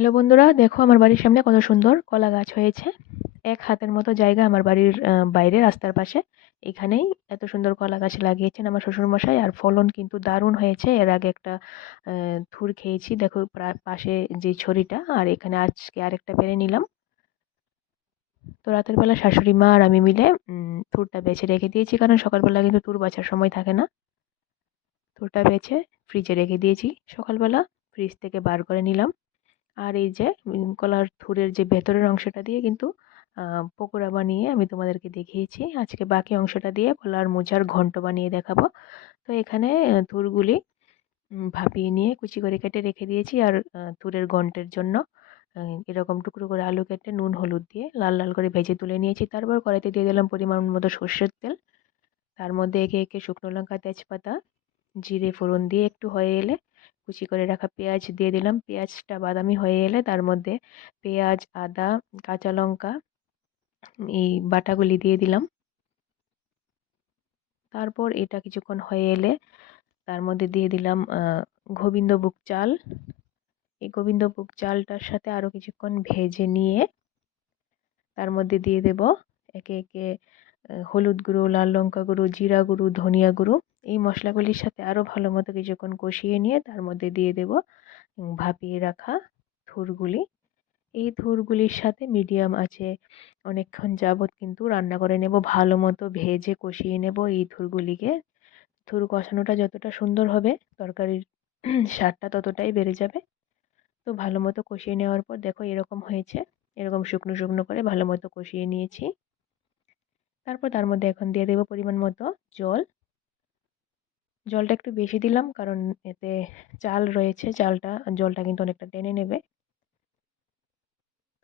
Hello বন্ধুরা, দেখো আমার বাড়ির সামনে কত সুন্দর কলা গাছ হয়েছে। এক হাতের মতো জায়গা আমার বাড়ির বাইরে রাস্তার পাশে। এখানেই এত সুন্দর কলা গাছ লাগিয়েছেন আমার শ্বশুর মশাই, আর ফলন কিন্তু দারুণ হয়েছে। এর আগে একটা থুর খেয়েছি, দেখো পাশে যে ছড়িটা, আর এখানে আজকে আরেকটা পেরে নিলাম। তো রাতের বেলা শাশুড়ি মা আর আমি মিলে থুরটা বেছে রেখে দিয়েছি, কারণ সকালবেলা কিন্তু থুর বাছার সময় থাকে না। থুরটা বেছে ফ্রিজে রেখে দিয়েছি, সকালবেলা ফ্রিজ থেকে বার করে নিলাম। আর এই যে কলার থুরের যে ভেতরের অংশটা দিয়ে কিন্তু পকোড়া বানিয়ে আমি তোমাদেরকে দেখিয়েছি। আজকে বাকি অংশটা দিয়ে কলার মোচার ঘন্ট বানিয়ে দেখাবো। তো এখানে থুরগুলি ভাপিয়ে নিয়ে কুচি করে কেটে রেখে দিয়েছি, আর থুরের ঘন্টের জন্য এরকম টুকরো করে আলু কেটে নুন হলুদ দিয়ে লাল লাল করে ভেজে তুলে নিয়েছি। তারপর কড়াইতে দিয়ে দিলাম পরিমাণ মতো সর্ষের তেল। তার মধ্যে একে একে শুকনো লঙ্কা, তেজপাতা, জিরে ফোড়ন দিয়ে একটু হয়ে এলে কুচি করে রাখা পেঁয়াজ দিয়ে দিলাম। পেঁয়াজটা বাদামি হয়ে এলে তার মধ্যে পেঁয়াজ, আদা, কাঁচা লঙ্কা, এই বাটাগুলি দিয়ে দিলাম। তারপর এটা কিছুক্ষণ হয়ে এলে তার মধ্যে দিয়ে দিলাম গোবিন্দভোগ চাল। এই গোবিন্দভোগ চালটার সাথে আরো কিছুক্ষণ ভেজে নিয়ে তার মধ্যে দিয়ে দেব একে একে হলুদ গুঁড়ো, লাল লঙ্কা গুঁড়ো, জিরা গুঁড়ো, ধনিয়া গুঁড়ো। এই মশলাগুলির সাথে আরো ভালো মতো কিছুক্ষণ কষিয়ে নিয়ে তার মধ্যে দিয়ে দেব ভাপিয়ে রাখা থুরগুলি। এই থুরগুলির সাথে মিডিয়াম আঁচে অনেকক্ষণ যাবৎ কিন্তু রান্না করে নেব, ভালো মতো ভেজে কষিয়ে নেব এই থুরগুলিকে। থুর কষানোটা যতটা সুন্দর হবে তরকারির স্বাদটা ততটাই বেড়ে যাবে। তো ভালো মতো কষিয়ে নেওয়ার পর দেখো এরকম হয়েছে। এরকম শুকনো শুকনো করে ভালো মতো কষিয়ে নিয়েছি। তারপর তার মধ্যে এখন দিয়ে দেবো পরিমাণ মতো জল। জলটা একটু বেশি দিলাম, কারণ এতে চাল রয়েছে, জলটা কিন্তু অনেকটা টেনে নেবে।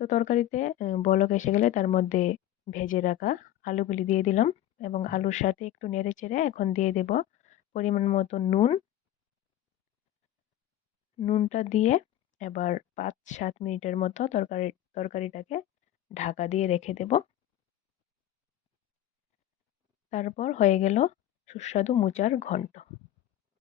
তো তরকারিতে বলক এসে গেলে তার মধ্যে ভেজে রাখা আলুগুলি দিয়ে দিলাম, এবং আলুর সাথে একটু নেড়ে চেড়ে এখন দিয়ে দেব পরিমাণ মতো নুন। নুনটা দিয়ে এবার 5-7 মিনিটের মতো তরকারিটাকে ঢাকা দিয়ে রেখে দেব। তারপর হয়ে গেল সুস্বাদু মোচার ঘন্ট।